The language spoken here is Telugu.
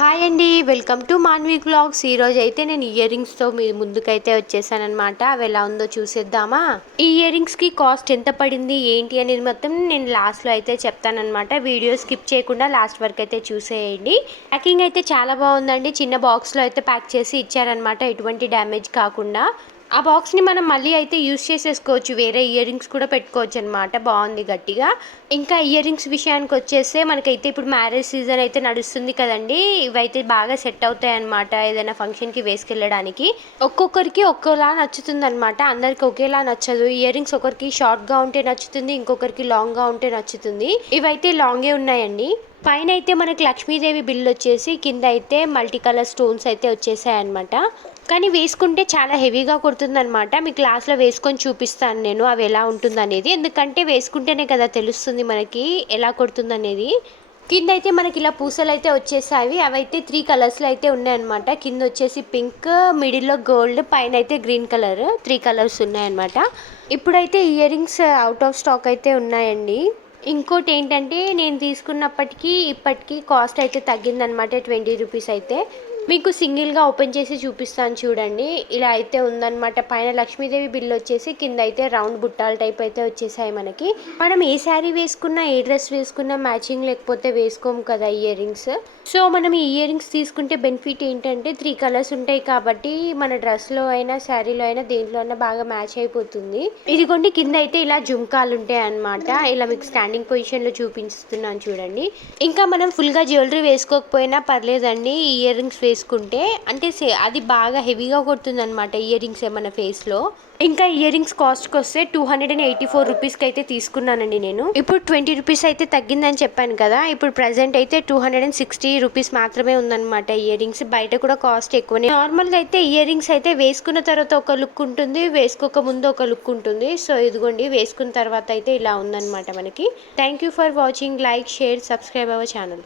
హాయ్ అండి. Welcome to Manvi vlogs. ఈరోజు అయితే నేను ఇయర్ రింగ్స్తో మీ ముందుకైతే వచ్చేసానమాట. అవి ఎలా ఉందో చూసేద్దామా. ఈ ఇయర్ రింగ్స్కి కాస్ట్ ఎంత పడింది ఏంటి అనేది మొత్తం నేను లాస్ట్లో అయితే చెప్తానమాట. వీడియో స్కిప్ చేయకుండా లాస్ట్ వరకు అయితే చూసేయండి. ప్యాకింగ్ అయితే చాలా బాగుందండి. చిన్న బాక్స్లో అయితే ప్యాక్ చేసి ఇచ్చారనమాట, ఎటువంటి డ్యామేజ్ కాకుండా. ఆ బాక్స్ని మనం మళ్ళీ అయితే యూస్ చేసేసుకోవచ్చు, వేరే ఇయర్ రింగ్స్ కూడా పెట్టుకోవచ్చు అనమాట. బాగుంది గట్టిగా. ఇంకా ఇయర్ రింగ్స్ విషయానికి వచ్చేస్తే మనకైతే ఇప్పుడు మ్యారేజ్ సీజన్ అయితే నడుస్తుంది కదండి. ఇవైతే బాగా సెట్ అవుతాయి అనమాట, ఏదైనా ఫంక్షన్కి వేసుకెళ్ళడానికి. ఒక్కొక్కరికి ఒక్కోలా నచ్చుతుంది అనమాట, అందరికి ఒకేలా నచ్చదు. ఇయర్ రింగ్స్ ఒకరికి షార్ట్గా ఉంటే నచ్చుతుంది, ఇంకొకరికి లాంగ్గా ఉంటే నచ్చుతుంది. ఇవైతే లాంగే ఉన్నాయండి. పైన అయితే మనకి లక్ష్మీదేవి బిల్ వచ్చేసి, కింద అయితే మల్టీ కలర్ స్టోన్స్ అయితే వచ్చేసాయి అనమాట. కానీ వేసుకుంటే చాలా హెవీగా కుడుతుందనమాట. మీ క్లాస్లో వేసుకొని చూపిస్తాను నేను అవి ఎలా ఉంటుందనేది. ఎందుకంటే వేసుకుంటేనే కదా తెలుస్తుంది మనకి ఎలా కుడుతుందనేది. కింద అయితే మనకి ఇలా పూసలు అయితే వచ్చేసాయి. అవైతే 3 కలర్స్లో అయితే ఉన్నాయన్నమాట. కింద వచ్చేసి పింక్, మిడిల్లో గోల్డ్, పైన అయితే గ్రీన్ కలర్, 3 కలర్స్ ఉన్నాయన్నమాట. ఇప్పుడైతే ear rings out of stock అయితే ఉన్నాయండి. ఇంకోటి ఏంటంటే, నేను తీసుకున్నప్పటికీ ఇప్పటికీ కాస్ట్ అయితే తగ్గిందనమాట, 20 రూపీస్ అయితే. మీకు సింగిల్గా ఓపెన్ చేసి చూపిస్తాను చూడండి. ఇలా అయితే ఉందన్నమాట. పైన లక్ష్మీదేవి బిల్ వచ్చేసి, కింద అయితే రౌండ్ బుట్టాల టైప్ అయితే వచ్చేసాయి మనకి. మనం ఏ శారీ వేసుకున్నా, ఏ డ్రెస్ వేసుకున్నా మ్యాచింగ్ లేకపోతే వేసుకోము కదా ఇయర్ రింగ్స్. సో మనం ఈ ఇయర్ రింగ్స్ తీసుకుంటే బెనిఫిట్ ఏంటంటే, 3 కలర్స్ ఉంటాయి కాబట్టి మన డ్రెస్లో అయినా శారీలో అయినా దేంట్లో అయినా బాగా మ్యాచ్ అయిపోతుంది. ఇదిగోండి, కింద అయితే ఇలా జుంకాలు ఉంటాయి అన్నమాట. ఇలా మీకు స్టాండింగ్ పొజిషన్లో చూపిస్తున్నాను చూడండి. ఇంకా మనం ఫుల్గా జ్యువెలరీ వేసుకోకపోయినా పర్లేదండి, ఇయర్ రింగ్స్ వేసుకుంటే. అంటే అది బాగా హెవీగా కొడుతుంది అనమాట ఇయర్ రింగ్స్ ఏమన్నా ఫేస్లో. ఇంకా ఇయర్ రింగ్స్ కాస్ట్కి వస్తే 284 రూపీస్కి అయితే తీసుకున్నానండి నేను. ఇప్పుడు 20 రూపీస్ అయితే తగ్గిందని చెప్పాను కదా. ఇప్పుడు ప్రజెంట్ అయితే 260 రూపీస్ మాత్రమే ఉందన్నమాట ఇయర్ రింగ్స్. బయట కూడా కాస్ట్ ఎక్కువనే. నార్మల్గా అయితే ఇయర్ రింగ్స్ అయితే వేసుకున్న తర్వాత ఒక లుక్ ఉంటుంది, వేసుకోక ముందు ఒక లుక్ ఉంటుంది. సో ఇదిగోండి, వేసుకున్న తర్వాత అయితే ఇలా ఉందన్నమాట మనకి. Thank you for watching. Like, share, subscribe our channel.